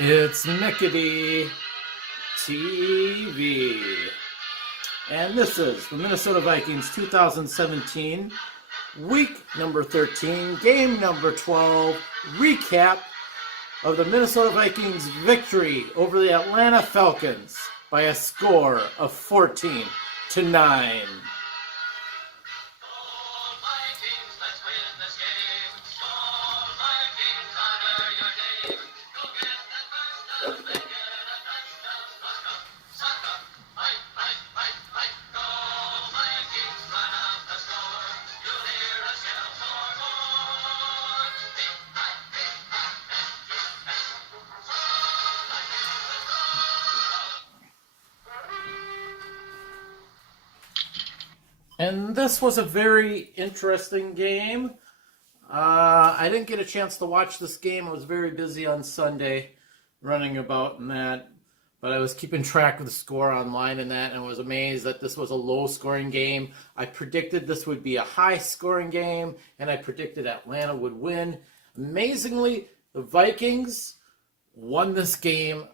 It's Mickety TV. And this is the Minnesota Vikings 2017, week number 13, game number 12, recap of the Minnesota Vikings victory over the Atlanta Falcons by a score of 14-9. And this was a very interesting game. I didn't get a chance to watch this game. I was very busy on Sunday running about and that. But I was keeping track of the score online and that, and I was amazed that this was a low-scoring game. I predicted this would be a high-scoring game, and I predicted Atlanta would win. Amazingly, the Vikings won this game.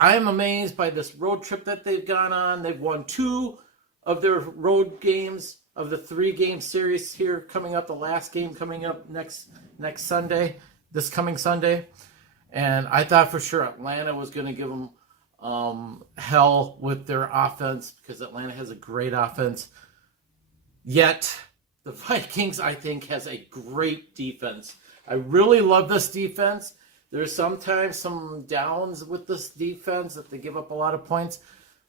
I'm amazed by this road trip that they've gone on. They've won 2 of their road games of the 3-game series here coming up. The last game coming up next Sunday, this coming Sunday. And I thought for sure Atlanta was going to give them hell with their offense because Atlanta has a great offense. Yet, the Vikings, I think, has a great defense. I really love this defense. There's sometimes some downs with this defense that they give up a lot of points.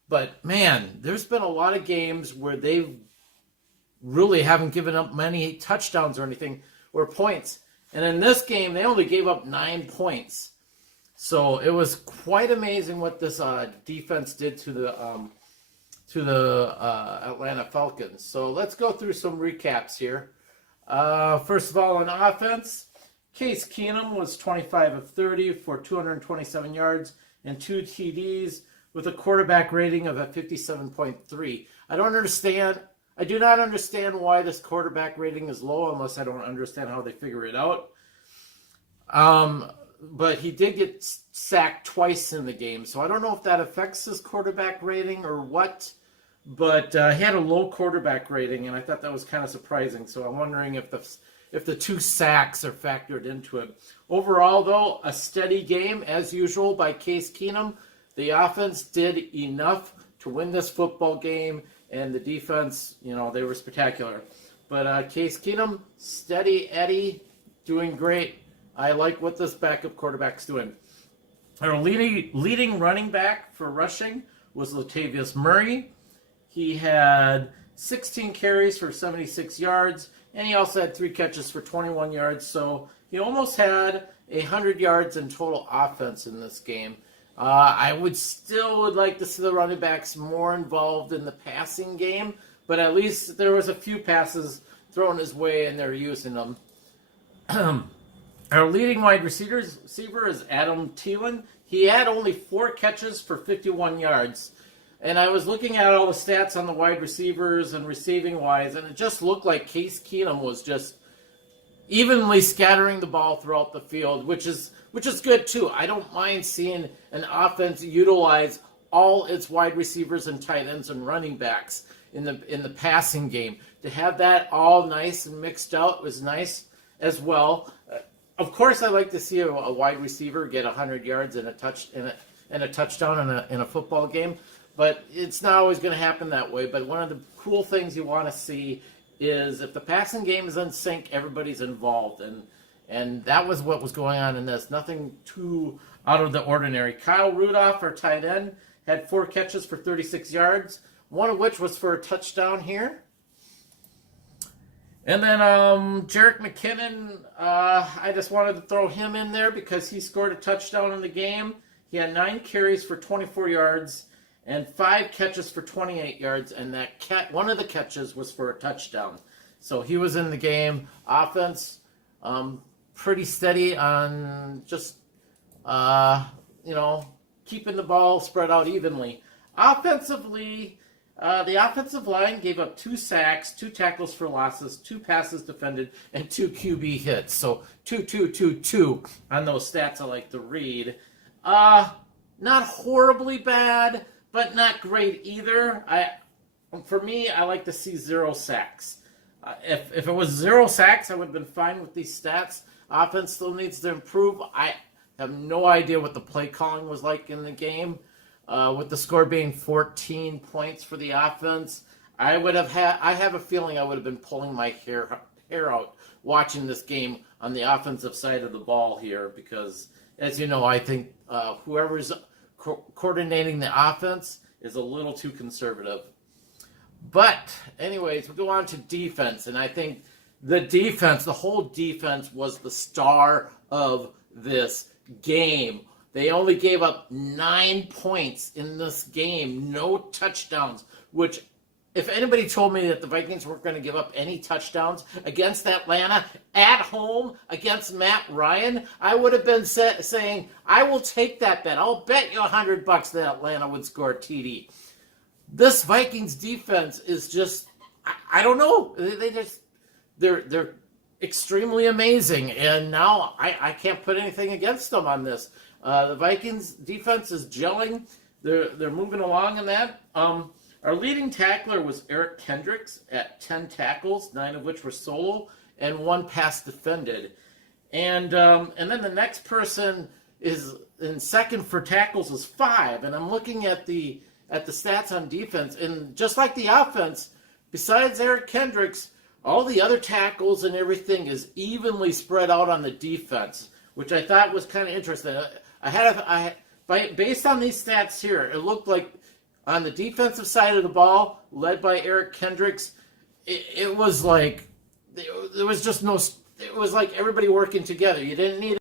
But, man, there's been a lot of games where they really haven't given up many touchdowns or anything or points. And in this game, they only gave up 9 points. So it was quite amazing what this defense did to the Atlanta Falcons. So let's go through some recaps here. First of all, on offense, Case Keenum was 25 of 30 for 227 yards and 2 TDs with a quarterback rating of a 57.3. I do not understand why this quarterback rating is low unless I don't understand how they figure it out. But he did get sacked twice in the game, so I don't know if that affects his quarterback rating or what. But he had a low quarterback rating, and I thought that was kind of surprising. So I'm wondering if the 2 sacks are factored into it. Overall, though, a steady game as usual by Case Keenum. The offense did enough to win this football game, and the defense, they were spectacular. But Case Keenum, steady Eddie, doing great. I like what this backup quarterback's doing. Our leading running back for rushing was Latavius Murray. He had 16 carries for 76 yards, and he also had 3 catches for 21 yards. So he almost had 100 yards in total offense in this game. I would like to see the running backs more involved in the passing game, but at least there was a few passes thrown his way, and they're using them. Our leading wide receiver is Adam Thielen. He had only 4 catches for 51 yards. And I was looking at all the stats on the wide receivers and receiving wise, and it just looked like Case Keenum was just evenly scattering the ball throughout the field, which is good too. I don't mind seeing an offense utilize all its wide receivers and tight ends and running backs in the passing game. To have that all nice and mixed out was nice as well. Of course, I like to see a wide receiver get 100 yards and a touchdown in a football game, but it's not always going to happen that way. But one of the cool things you want to see is if the passing game is in sync, everybody's involved, and that was what was going on in this. Nothing too out of the ordinary. Kyle Rudolph, our tight end, had 4 catches for 36 yards, one of which was for a touchdown here. And then Jerick McKinnon, I just wanted to throw him in there because he scored a touchdown in the game. He had 9 carries for 24 yards and 5 catches for 28 yards, and one of the catches was for a touchdown. So he was in the game. Offense, pretty steady on just, keeping the ball spread out evenly. Offensively, the offensive line gave up 2 sacks, 2 tackles for losses, 2 passes defended, and 2 QB hits. So 2 on those stats I like to read. Not horribly bad, but not great either. For me, I like to see 0 sacks. If it was 0 sacks, I would have been fine with these stats. Offense still needs to improve. I have no idea what the play calling was like in the game. With the score being 14 points for the offense, I have a feeling I would have been pulling my hair out watching this game on the offensive side of the ball here because, as you know, I think whoever's coordinating the offense is a little too conservative. But anyways, we'll go on to defense, and I think the whole defense was the star of this game. They only gave up 9 points in this game, no touchdowns, which if anybody told me that the Vikings weren't going to give up any touchdowns against Atlanta at home against Matt Ryan, I would have been saying, I will take that bet. I'll bet you $100 that Atlanta would score a TD. This Vikings defense is just, I don't know. They're extremely amazing, and now I can't put anything against them on this. The Vikings defense is gelling. They're moving along in that. Our leading tackler was Eric Kendricks at 10 tackles, 9 of which were solo, and 1 pass defended. And then the next person is in second for tackles is 5. And I'm looking at the stats on defense, and just like the offense, besides Eric Kendricks, all the other tackles and everything is evenly spread out on the defense, which I thought was kind of interesting. Based on these stats here, it looked like on the defensive side of the ball, led by Eric Kendricks, it was like there was just no. It was like everybody working together. You didn't need